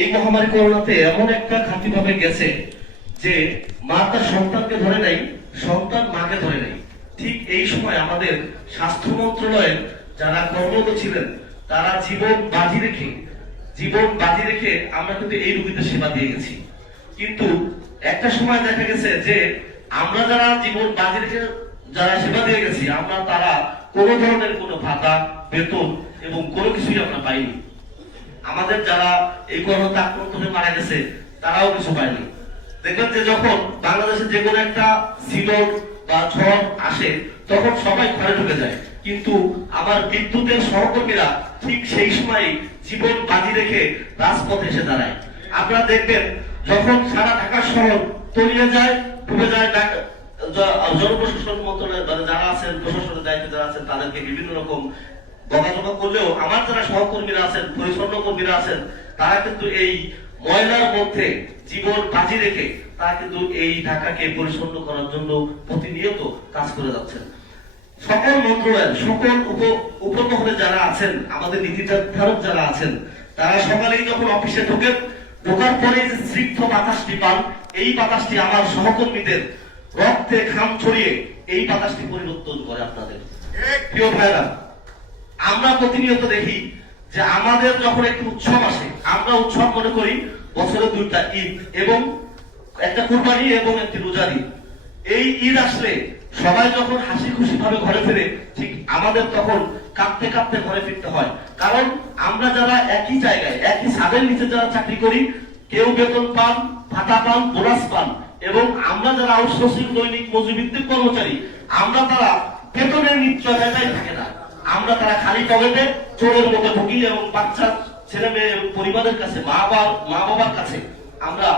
এই মহামারী করোনাতে এমন একটা খাতি ভাবে গেছে যে মা তার সন্তানকে ধরে নাই সন্তান মাকে ধরে নাই ঠিক এই সময় আমাদের স্বাস্থ্য মন্ত্রণালয়ের যারা কর্মরত ছিলেন, তারা জীবন বাজি রেখে, জীবন বাজি রেখে আমরা কিন্তু এই রোগীদের সেবা দিয়ে গেছি। কিন্তু একটা সময় দেখা গেছে যে আমরা যারা জীবন বাজি রেখে যারা সেবা দিয়ে গেছি, আমরা তারা কোনো ধরনের কোনো ভাতা, বেতন এবং কোনো কিছুই আমরা পাইনি। আমাদের যারা এই করোনাতে আক্রান্ত হয়ে মারা গেছে, তারাও কিছু পায়নি। দেখবেন যে যখন বাংলাদেশে যে কোনো একটা সিলন বা ঝড় আসে, তখন সবাই ঘরে ঢুকে যায়। কিন্তু আমার বিদ্যুতের সহকর্মীরা ঠিক সেই সময় জীবন বাজি রেখে রাজপথে এসে দাঁড়ায়। আপনারা দেখবেন, যখন সারা ঢাকা শহর তলিয়ে যায়, ডুবে যায় জনপ্রশাসন মন্ত্রণালয়ের মানে যারা আছেন, প্রশাসনের দায়িত্বে যারা আছেন, তাদেরকে বিভিন্ন রকম বকাঝকা করলেও আমার যারা সহকর্মীরা আছেন পরিচ্ছন্ন কর্মীরা আছেন, তারা কিন্তু এই ময়লার মধ্যে জীবন বাজি রেখে তারা কিন্তু এই ঢাকাকে পরিচ্ছন্ন করার জন্য প্রতিনিয়ত কাজ করে যাচ্ছেন। সকল সকল উপমহলে যারা আছেন, আমাদের নীতি যারা আছেন, তারা সকালেই যখন অফিসে ঢোকেন, ঢোকার পরে যে স্নিগ্ধ বাতাসটি পান, এই বাতাসটি আমার সহকর্মীদের রক্তে ঘাম ছড়িয়ে এই বাতাসটি পরিবর্তন করে আপনাদের। প্রিয় ভাইরা আমরা প্রতিনিয়ত দেখি যে আমাদের যখন একটি উৎসব আসে, আমরা উৎসব মনে করি বছরে দুইটা ঈদ এবং একটা কুরবানি এবং একটি রোজার ঈদ। এই ঈদ আসলে সবাই যখন হাসি খুশি ভাবে ঘরে ফেরে, ঠিক আমাদের তখন কাঁপতে কাঁপতে ঘরে ফিরতে হয়। কারণ আমরা যারা একই জায়গায়, একই ছাদের নিচে যারা চাকরি করি, কেউ বেতন পান, ভাতা পান, বোনাস পান এবং আমরা যারা আউটসোর্সিং, দৈনিক মজুরিভিত্তিক কর্মচারী, আমরা তারা বেতনের নিশ্চয়তাই থাকে আমরা তারা খালি পকেটে চোরের মতো ঢুকি এবং বাচ্চা, ছেলে মেয়ে এবং পরিবারের কাছে মা বাবা মা বাবার কাছে আমরা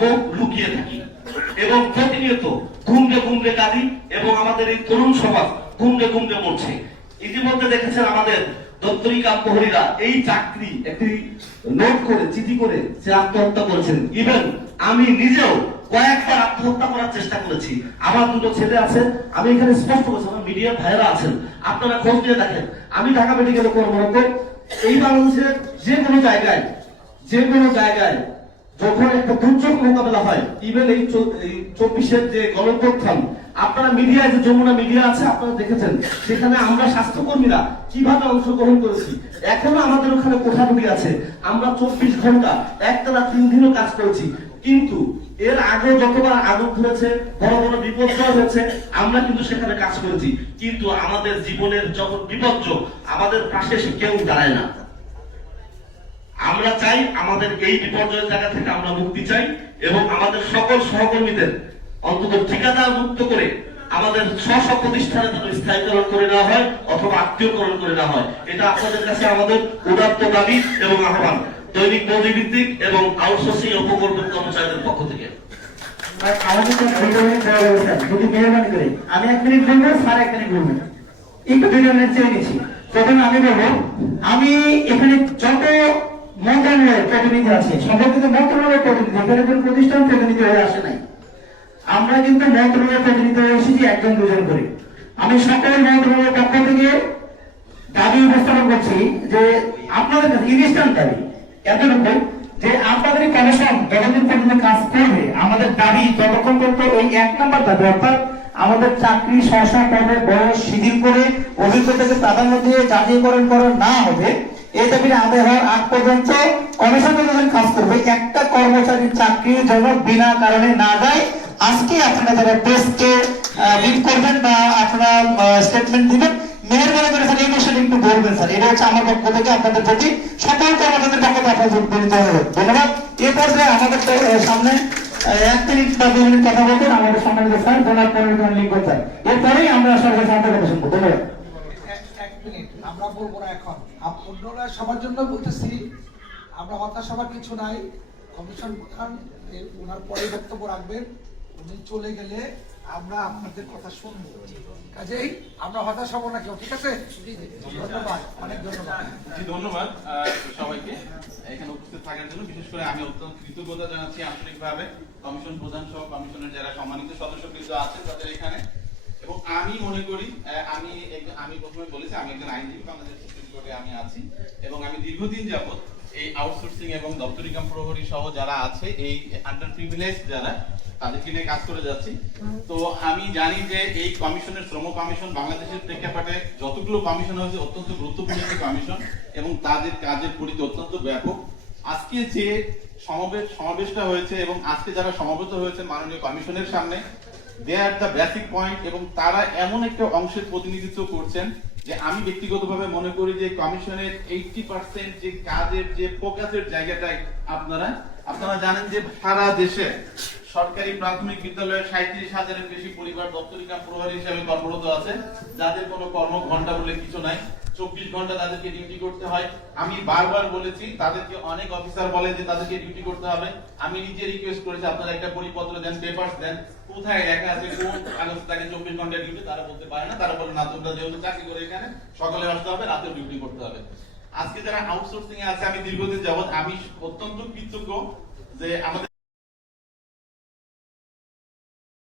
মুখ লুকিয়ে থাকি। এবং প্রতিনিয়ত ঘুমড়ে ঘুমড়ে কাঁদি এবং আমাদের এই তরুণ সমাজ ঘুমড়ে ঘুমড়ে মরছে। ইতিমধ্যে দেখেছেন আমাদের প্রহরীরা এই চাকরি একটি নোট করে, চিঠি করে সে আত্মহত্যা করেছেন। ইভেন আমি নিজেও আত্মহত্যা করার চেষ্টা করেছি। আমার দুটো ছেলে আছে, আমি এখানে স্পষ্ট বলছি আমার মিডিয়া ভাইরা আছেন। আপনারা খোঁজ নিয়ে দেখেন। আমি ঢাকা মেডিকেলে কর্মরত। এই বাংলাদেশের যে কোনো জায়গায়, যে কোনো জায়গায় যখন একটা দুর্যোগ মোকাবেলা হয় ইভেন এই চব্বিশের যে গণপ্রত্থান আপনারা মিডিয়ায় যে যমুনা মিডিয়া আছে, আপনারা দেখেছেন, সেখানে আমরা স্বাস্থ্যকর্মীরা কীভাবে অংশগ্রহণ করেছি। এখনও আমাদের ওখানে কোঠাগুলি আছে। আমরা চব্বিশ ঘণ্টা একটানা তিন দিনও কাজ করেছি। কিন্তু এর আগে যতবার আগুন ধরেছে, বড় বড় বিপর্যয় হয়েছে, আমরা কিন্তু সেখানে কাজ করেছি। কিন্তু আমাদের জীবনের যখন বিপর্যয়, আমাদের পাশে এসে কেউ দাঁড়ায় না। আমরা চাই আমাদের এই বিপর্যয়ের জায়গা থেকে আমরা মুক্তি চাই এবং আমাদের সকল সহকর্মীদের অন্তত ঠিকাদার মুক্ত করে আমাদের স্ব প্রতিষ্ঠানে যেন স্থায়ীকরণ করে নেওয়া হয় অথবা আত্মীয়করণ করে নেওয়া হয়। এটা আপনাদের কাছে আমাদের উদাত্ত দাবি এবং আহ্বান। দৈনিক মজুরিভিত্তিক এবং আউটসোর্সিং উপকল্পন কর্মচারীদের পক্ষ থেকে। আমি আমি বলব, আমি এখানে যত মন্ত্রণালয়ের প্রতিনিধি আছে, সম্পর্কিত মন্ত্রণালয়ের প্রতিনিধি, এখানে প্রতিষ্ঠান প্রতিনিধি হয়ে আসে নাই। আমরা কিন্তু মন্ত্রণালয়ের প্রতিনিধি হয়ে এসেছি একজন দুজন করে। আমি সকল মন্ত্রণালয়ের পক্ষ থেকে দাবি উপস্থাপন করছি যে আপনাদের কাছে ইনস্ট্যান্ট দাবি। এতটুকু যে আপনাদের কমিশন যতদিন পর্যন্ত কাজ করবে, আমাদের দাবি যতক্ষণ পর্যন্ত ওই এক নম্বর দাবি, অর্থাৎ আমাদের চাকরি স্ব পদের বয়স, শিথিল করে অভিজ্ঞতাকে প্রাধান্য দিয়ে জাতীয়করণ করা না হবে, এই দাবির আদায় হওয়ার আগ পর্যন্ত কমিশন যতদিন কাজ করবে, একটা কর্মচারীর চাকরির জন্য বিনা কারণে না যায় আজকে আপনারা যারা টেস্টে লিড করবেন বা আপনারা স্টেটমেন্ট দিবেন। মেহরবানি করে স্যার, এই বিষয়টা একটু বলবেন স্যার। এটা হচ্ছে আমার পক্ষ থেকে আপনাদের প্রতি সকল কর্মচারীদের পক্ষ থেকে আপনাদের বিনীত অনুরোধ। ধন্যবাদ। এ পর্যায়ে আমাদের সামনে এক মিনিট বা দু মিনিট কথা বলবেন আমাদের সম্মানিত স্যার ডোনার পরিবর্তন লিঙ্ক স্যার। এরপরেই আমরা সরকার সামনে কথা শুনব। ধন্যবাদ। আমরা বলব না এখন। আপনারা সবার জন্য বলতেছি, আমরা হতাশ হবার কিছু নাই। কমিশন প্রধান ওনার পরে বক্তব্য রাখবেন। উনি চলে গেলে আমরা আপনাদের কথা শুনব। কাজেই আমরা হতাশ হব না কেউ, ঠিক আছে? ধন্যবাদ, অনেক ধন্যবাদ। ধন্যবাদ সবাইকে এখানে উপস্থিত থাকার জন্য। বিশেষ করে আমি অত্যন্ত কৃতজ্ঞতা জানাচ্ছি আন্তরিকভাবে কমিশন প্রধান সহ কমিশনের যারা সম্মানিত সদস্যবৃন্দ আছেন তাদের এখানে। এবং আমি মনে করি আমি আমি প্রথমে বলেছি, আমি একজন আইনজীবী, বাংলাদেশ সুপ্রিম কোর্টে আমি আছি। এবং আমি দীর্ঘদিন যাবত এই আউটসোর্সিং এবং দপ্তরিকাম প্রহরী সহ যারা আছে, এই আন্ডার প্রিভিলেজ যারা, তাদেরকে নিয়ে কাজ করে যাচ্ছি। তো আমি জানি যে এই কমিশনের শ্রম কমিশন বাংলাদেশের প্রেক্ষাপটে যতগুলো কমিশন হয়েছে, অত্যন্ত গুরুত্বপূর্ণ একটি কমিশন এবং তাদের কাজের পরিধি অত্যন্ত ব্যাপক। আজকে যে সমাবেশ সমাবেশটা হয়েছে এবং আজকে যারা সমাবেত হয়েছে মাননীয় কমিশনের সামনে they are the basic point এবং তারা এমন একটা অংশের প্রতিনিধিত্ব করছেন যে আমি ব্যক্তিগতভাবে মনে করি যে কমিশনের এইটটি পার্সেন্ট যে কাজের যে ফোকাসের জায়গাটাই আপনারা আপনারা জানেন যে সারা দেশে সরকারি প্রাথমিক বিদ্যালয়ে সাঁত্রিশ হাজারের বেশি পরিবার দপ্তরিকা প্রহরী হিসেবে কর্মরত আছে। যাদের কোনো কর্ম ঘণ্টা বলে কিছু নাই। চব্বিশ ঘণ্টা তাদেরকে ডিউটি করতে হয়। আমি বারবার বলেছি, তাদেরকে অনেক অফিসার বলে যে তাদেরকে ডিউটি করতে হবে। আমি নিজে রিকোয়েস্ট করেছি, আপনারা একটা পরিপত্র দেন পেপারস দেন, কোথায় লেখা আছে, কোন কাগজে তাকে চব্বিশ ঘণ্টা ডিউটি তারা বলতে পারে না। তারা বলে, না, তোমরা যেহেতু চাকরি করে এখানে, সকালে আসতে হবে রাতে ডিউটি করতে হবে। আজকে যারা আউটসোর্সিং এ আছে, আমি দীর্ঘদিন যাবত আমি অত্যন্ত কৃতজ্ঞ যে আমাদের